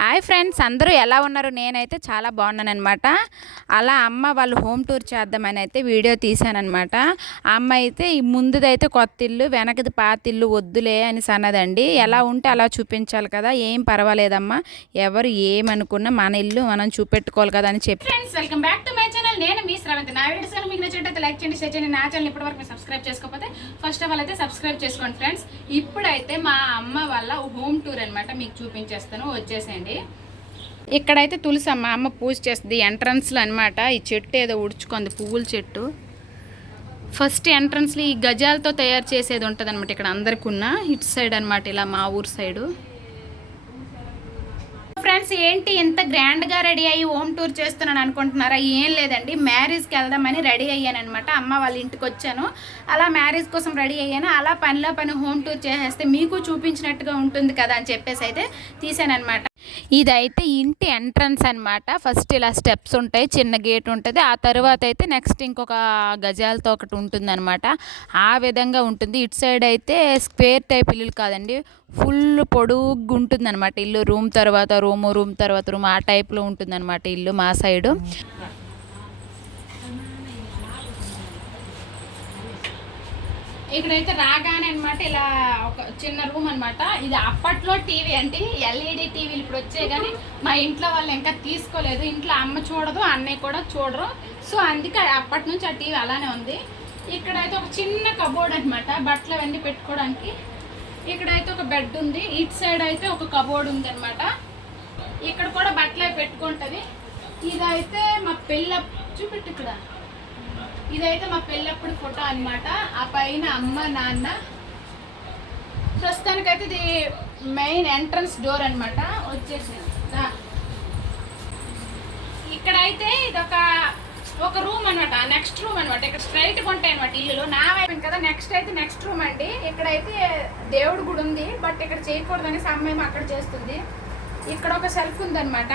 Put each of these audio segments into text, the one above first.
Hi friends అందరూ ఎలా ఉన్నారు? నేనైతే చాలా బాగున్నాను అనమాట అలా అమ్మ వాళ్ళు హోమ్ టూర్ చేద్దామని అయితే వీడియో తీశానమాట అమ్మ అయితే ఈ ముందుదైతే కొత్త ఇల్లు వెనకది పాత ఇల్లు వద్దులే అని అన్నదండి. ఎలా ఉంటే అలా చూపించాలి కదా ఏం పర్వాలేదమ్మా. ఎవరు ఏమనుకున్నా మన ఇల్లు మనం చూపెట్టుకోవాలి కదా అని చెప్పి. Friends welcome back to my channel నేను మీ శ్రవంతి. నా వీడియోస్ కనుక మీకు నచ్చినట్లయితే లైక్ చేయండి షేర్ చేయండి. నా ఛానల్ ఇప్పటివరకు మీరు సబ్స్క్రైబ్ చేసుకోకపోతే ఫస్ట్ ఆఫ్ ఆల్ అయితే సబ్స్క్రైబ్ చేసుకోండి ఫ్రెండ్స్ ఇప్పుడైతే మా అమ్మ వాళ్ళ హోమ్ టూర్ అనమాట మీకు చూపించేస్తాను. వచ్చేసేయండి. ఇక్కడైతే తులసి అమ్మ అమ్మ పూజ చేస్తుంది. ఎంట్రన్స్లో అనమాట ఈ చెట్టు ఏదో ఉడుచుకుంది పువ్వుల చెట్టు. ఫస్ట్ ఎంట్రన్స్లో ఈ గజాలతో తయారు చేసేది ఉంటుంది అనమాట ఇక్కడ అందరికి ఉన్న ఇటు సైడ్ అన్నమాట ఇలా మా ఊరు సైడు ఫ్రెండ్స్ ఏంటి ఇంత గ్రాండ్గా రెడీ అయ్యి హోమ్ టూర్ చేస్తున్నాను అనుకుంటున్నారా? ఏం లేదండి. మ్యారేజ్కి వెళ్దామని రెడీ అయ్యాను అనమాట అమ్మ వాళ్ళ ఇంటికి వచ్చాను. అలా మ్యారేజ్ కోసం రెడీ అయ్యాను. అలా పనిలో పని హోమ్ టూర్ చేసేస్తే మీకు చూపించినట్టుగా ఉంటుంది కదా అని చెప్పేసి అయితే తీసాను అనమాట ఇదైతే ఇంటి ఎంట్రన్స్ అన్నమాట. ఫస్ట్ ఇలా స్టెప్స్ ఉంటాయి చిన్న గేట్ ఉంటుంది. ఆ తర్వాత అయితే నెక్స్ట్ ఇంకొక గజాలతో ఒకటి ఉంటుందన్నమాట. ఆ విధంగా ఉంటుంది. ఇటు సైడ్ అయితే స్క్వేర్ టైప్ ఇల్లు కాదండి. ఫుల్ పొడుగు ఉంటుందన్నమాట ఇల్లు. రూమ్ తర్వాత రూము రూమ్ తర్వాత రూమ్. ఆ టైప్లో ఉంటుందన్నమాట ఇల్లు మా సైడు. ఇక్కడైతే రాగానే అనమాట ఇలా ఒక చిన్న రూమ్ అన్నమాట. ఇది అప్పట్లో టీవీ అంటే ఎల్ఈడి టీవీలు ఇప్పుడు వచ్చాయి కానీ మా ఇంట్లో వాళ్ళు ఇంకా తీసుకోలేదు. ఇంట్లో అమ్మ చూడదు అన్నయ్య కూడా చూడరు. సో అందుకే అప్పటి నుంచి ఆ టీవీ అలానే ఉంది. ఇక్కడైతే ఒక చిన్న కబోర్డ్ అనమాట బట్టలు అవన్నీ పెట్టుకోవడానికి. ఇక్కడైతే ఒక బెడ్ ఉంది ఇటు సైడ్ అయితే ఒక కబోర్డ్ ఉంది అనమాట ఇక్కడ కూడా బట్టలు అవి పెట్టుకుంటది. ఇదైతే మా పిల్ల చూపెట్టు ఇక్కడ. ఇదైతే మా పెళ్ళప్పుడు ఫోటో అన్నమాట. ఆ పైన అమ్మ నాన్న. ప్రస్తుతానికైతే ఇది మెయిన్ ఎంట్రన్స్ డోర్ అన్నమాట. వచ్చేసి ఇక్కడైతే ఇది ఒక ఒక రూమ్ అనమాట నెక్స్ట్ రూమ్ అనమాట ఇక్కడ స్ట్రైట్ ఉంటాయి అనమాట ఇల్లు నా వైపు కదా నెక్స్ట్ అయితే నెక్స్ట్ రూమ్ అండి. ఇక్కడైతే దేవుడు గుడి ఉంది బట్ ఇక్కడ చేయకూడదని సమయం అక్కడ చేస్తుంది. ఇక్కడ ఒక సెల్ఫ్ ఉందన్నమాట.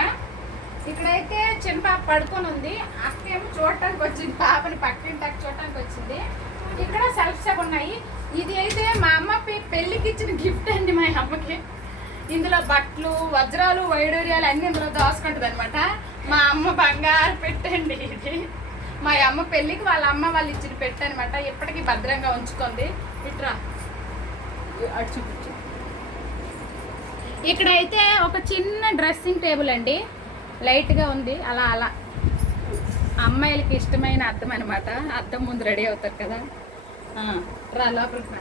ఇక్కడైతే చిన్న పాప పడుకొని ఉంది. అక్క ఏమో చూడటానికి వచ్చింది. పాపని పక్కింటి అక్క చూడటానికి వచ్చింది. ఇక్కడ సెల్ఫ్స్ ఉన్నాయి. ఇది అయితే మా అమ్మ పె- పెళ్ళికి ఇచ్చిన గిఫ్ట్ అండి మా అమ్మకి. ఇందులో బట్టలు వజ్రాలు వైడూర్యాలు అన్ని ఇందులో దోసుకుంటుంది అనమాట మా అమ్మ బంగారు పెట్టండి ఇది. మా అమ్మ పెళ్ళికి వాళ్ళ అమ్మ వాళ్ళు ఇచ్చిన పెట్టు అనమాట ఇప్పటికీ భద్రంగా ఉంచుకుంది. ఇట్రా. అటు చూపించు. ఇక్కడైతే ఒక చిన్న డ్రెస్సింగ్ టేబుల్ అండి. లైట్గా ఉంది. అలా అలా. అమ్మాయిలకి ఇష్టమైన అద్దం అనమాట అద్దం ముందు రెడీ అవుతారు కదా. రా లోపలికి.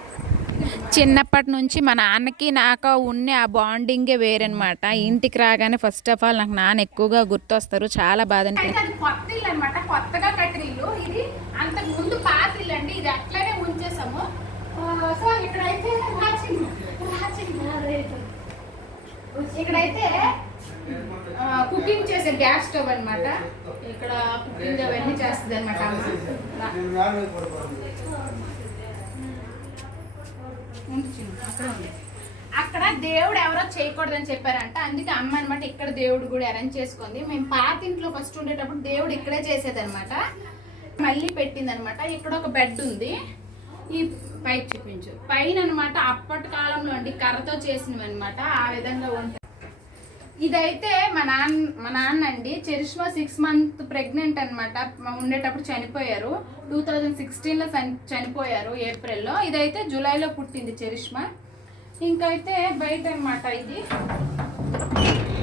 చిన్నప్పటి నుంచి మా నాన్నకి నాకు ఉన్న ఆ బాండింగే వేరనమాట ఇంటికి రాగానే ఫస్ట్ ఆఫ్ ఆల్ నాకు నాన్న ఎక్కువగా గుర్తొస్తారు. చాలా బాధ అది కొత్త ఇల్లు అనమాట కొత్తగా కట్టిన ఇల్లు. ఇది అంతకు ముందు పాత ఇల్లు అండి. ఇది అట్లనే ఉంచేసాము సో ఇక్కడైతే ఇక్కడైతే కుకింగ్ చేసే గ్యాస్ స్టవ్ అనమాట ఇక్కడ కుకింగ్ అవన్నీ చేస్తుంది అనమాట అక్కడ దేవుడు ఎవరో చేయకూడదని చెప్పారంట. అందుకే అమ్మ అనమాట ఇక్కడ దేవుడు కూడా అరేంజ్ చేసుకుంది. మేము పాత ఇంట్లో ఫస్ట్ ఉండేటప్పుడు దేవుడు ఇక్కడే చేసేదన్నమాట. మళ్ళీ పెట్టింది అనమాట ఇక్కడ ఒక బెడ్ ఉంది. ఈ పైకి చూపించు. పైన అనమాట అప్పటి కాలంలో అండి కర్రతో చేసినవి అనమాట ఆ విధంగా ఉంటాయి ఇదైతే మా నాన్న మా నాన్న అండి చరిష్మా సిక్స్ మంత్ ప్రెగ్నెంట్ అనమాట ఉండేటప్పుడు చనిపోయారు. టూ థౌజండ్ సిక్స్టీన్లో చనిపోయారు ఏప్రిల్లో. ఇదైతే జూలైలో పుట్టింది చరిష్మా. ఇంకైతే బయట అనమాట ఇది.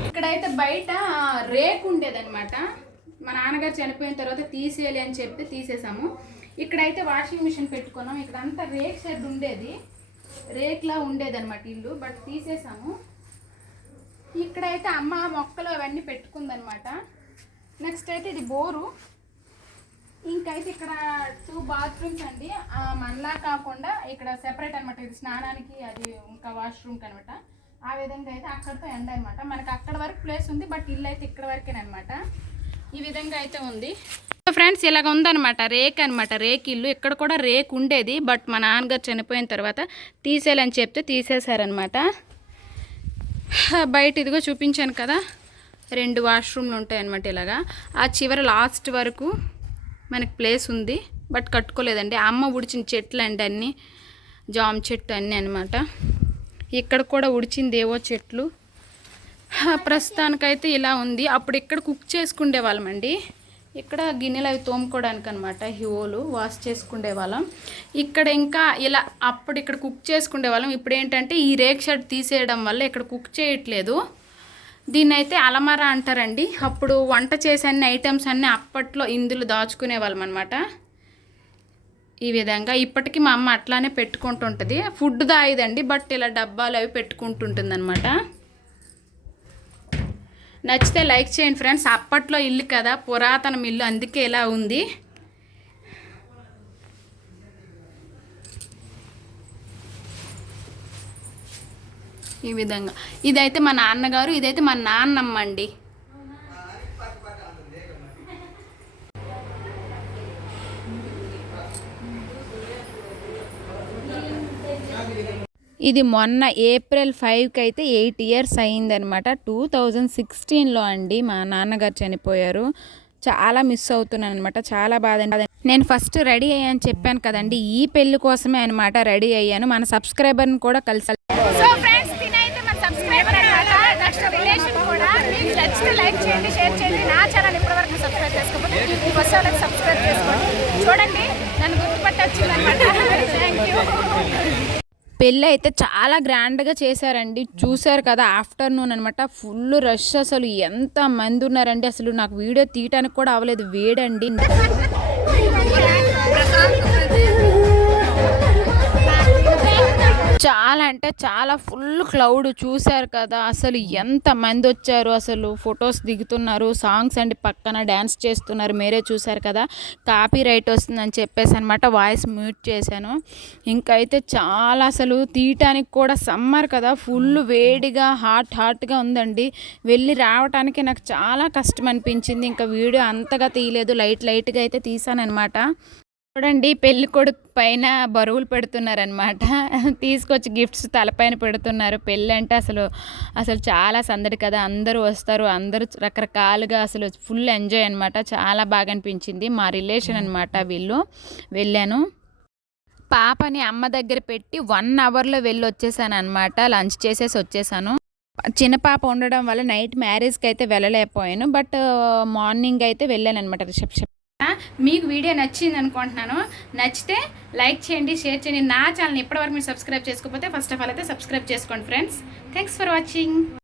ఇక్కడైతే బయట రేక్ ఉండేదనమాట మా నాన్నగారు చనిపోయిన తర్వాత తీసేయాలి అని చెప్పి తీసేసాము. ఇక్కడైతే వాషింగ్ మిషన్ పెట్టుకున్నాం. ఇక్కడ అంతా రేక్ షెడ్ ఉండేది. రేక్లా ఉండేదన్నమాట ఇల్లు బట్ తీసేసాము. ఇక్కడైతే అమ్మ మొక్కలు అవన్నీ పెట్టుకుందనమాట నెక్స్ట్ అయితే ఇది బోరు. ఇంకైతే ఇక్కడ టూ బాత్రూమ్స్ అండి. మనలా కాకుండా ఇక్కడ సెపరేట్ అనమాట ఇది స్నానానికి అది ఇంకా వాష్రూమ్కి అనమాట ఆ విధంగా అయితే అక్కడితో ఎండ్ అనమాట మనకి అక్కడ వరకు ప్లేస్ ఉంది బట్ ఇల్లు అయితే ఇక్కడ వరకేనమాట ఈ విధంగా అయితే ఉంది. ఫ్రెండ్స్ ఇలాగ ఉందనమాట రేక్ అనమాట రేక్ ఇల్లు. ఇక్కడ కూడా రేక్ ఉండేది బట్ మా నాన్నగారు చనిపోయిన తర్వాత తీసేయాలని చెప్తే తీసేశారనమాట బయట ఇదిగో చూపించాను కదా. రెండు వాష్రూమ్లు ఉంటాయన్నమాట ఇలాగా. ఆ చివరి లాస్ట్ వరకు మనకి ప్లేస్ ఉంది బట్ కట్టుకోలేదండి. అమ్మ ఉడిచిన చెట్లు అండి అన్నీ జామ చెట్టు అన్నీ అనమాట ఇక్కడ కూడా ఉడిచింది ఏవో చెట్లు ప్రస్తుతానికైతే ఇలా ఉంది. అప్పుడు ఇక్కడ కుక్ చేసుకుండే వాళ్ళమండి. ఇక్కడ గిన్నెలు అవి తోముకోవడానికి అనమాట హివోలు వాష్ చేసుకునే వాళ్ళం. ఇక్కడ ఇంకా ఇలా అప్పుడు ఇక్కడ కుక్ చేసుకునే వాళ్ళం. ఇప్పుడు ఏంటంటే ఈ రేక్ షర్ట్ తీసేయడం వల్ల ఇక్కడ కుక్ చేయట్లేదు. దీన్ని అయితే అలమర అంటారండి. అప్పుడు వంట చేసే అన్ని ఐటమ్స్ అన్నీ అప్పట్లో ఇందులో దాచుకునే వాళ్ళం అనమాట ఈ విధంగా ఇప్పటికీ మా అమ్మ అట్లానే పెట్టుకుంటుంటుంది. ఫుడ్ దాయిదండి బట్ ఇలా డబ్బాలు అవి పెట్టుకుంటుంటుంది అనమాట నచ్చితే లైక్ చేయండి ఫ్రెండ్స్. అప్పట్లో ఇల్లు కదా పురాతనం ఇల్లు అందుకే ఇలా ఉంది. ఈ విధంగా. ఇదైతే మా నాన్నగారు ఇదైతే మా నాన్నమ్మ అండి. ఇది మొన్న ఏప్రిల్ ఫైవ్కి అయితే ఎయిట్ ఇయర్స్ అయిందనమాట టూ థౌజండ్ సిక్స్టీన్లో అండి మా నాన్నగారు చనిపోయారు. చాలా మిస్ అవుతున్నాను అనమాట చాలా బాధ నేను ఫస్ట్ రెడీ అయ్యాను చెప్పాను కదండి. ఈ పెళ్ళి కోసమే అనమాట రెడీ అయ్యాను. మన సబ్స్క్రైబర్ని కూడా కలిసి సో ఫ్రెండ్స్ తినైతే మన సబ్స్క్రైబర్ అనమాట నెక్స్ట్ రిలేషన్ కూడా మీకు నచ్చితే లైక్ చేయండి షేర్ చేయండి. నా ఛానల్ ఇప్పటివరకు సబ్స్క్రైబ్ చేసుకోకపోతే ఫస్ట్ వాళ్ళకి సబ్స్క్రైబ్ చేసుకోండి. చూడండి నన్ను గుర్తుపట్టొచ్చిందనమాట పెళ్ళి అయితే చాలా గ్రాండ్గా చేశారండి. చూశారు కదా ఆఫ్టర్నూన్ అనమాట ఫుల్ రష్ అసలు. ఎంత మంది ఉన్నారండి? అసలు నాకు వీడియో తీయటానికి కూడా అవ్వలేదు. వేడండి. చాలా అంటే చాలా ఫుల్ క్లౌడ్ చూశారు కదా. అసలు ఎంత మంది వచ్చారు అసలు ఫొటోస్ దిగుతున్నారు సాంగ్స్ అండి పక్కన డ్యాన్స్ చేస్తున్నారు మీరే చూశారు కదా. కాపీ రైట్ వస్తుందని చెప్పేసి అనమాట వాయిస్ మ్యూట్ చేశాను. ఇంకైతే చాలా అసలు తీయటానికి కూడా సమ్మర్ కదా. ఫుల్ వేడిగా హాట్ హాట్గా ఉందండి. వెళ్ళి రావటానికి నాకు చాలా కష్టం అనిపించింది. ఇంకా వీడియో అంతగా తీయలేదు. లైట్ లైట్గా అయితే తీసానమాట చూడండి పెళ్ళి కొడుకు పైన బరువులు పెడుతున్నారనమాట తీసుకొచ్చి గిఫ్ట్స్ తలపైన పెడుతున్నారు. పెళ్ళి అంటే అసలు అసలు చాలా సందడి కదా. అందరూ వస్తారు అందరూ రకరకాలుగా అసలు ఫుల్ ఎంజాయ్ అనమాట చాలా బాగా అనిపించింది. మా రిలేషన్ అనమాట వీళ్ళు. వెళ్ళాను. పాపని అమ్మ దగ్గర పెట్టి వన్ అవర్లో వెళ్ళి వచ్చేసాను అనమాట లంచ్ చేసేసి వచ్చేసాను. చిన్న పాప ఉండడం వల్ల నైట్ మ్యారేజ్కి అయితే వెళ్ళలేకపోయాను. బట్ uh, మార్నింగ్ అయితే వెళ్ళాను అనమాట రిసెప్షన్. మీకు వీడియో నచ్చింది అనుకుంటున్నాను నచ్చితే లైక్ చేయండి షేర్ చేయండి. నా ఛానల్ ఇప్పటివరకు మీరు సబ్స్క్రైబ్ చేసుకోకపోతే ఫస్ట్ ఆఫ్ ఆల్ అయితే సబ్స్క్రైబ్ చేసుకోండి ఫ్రెండ్స్. Thanks for watching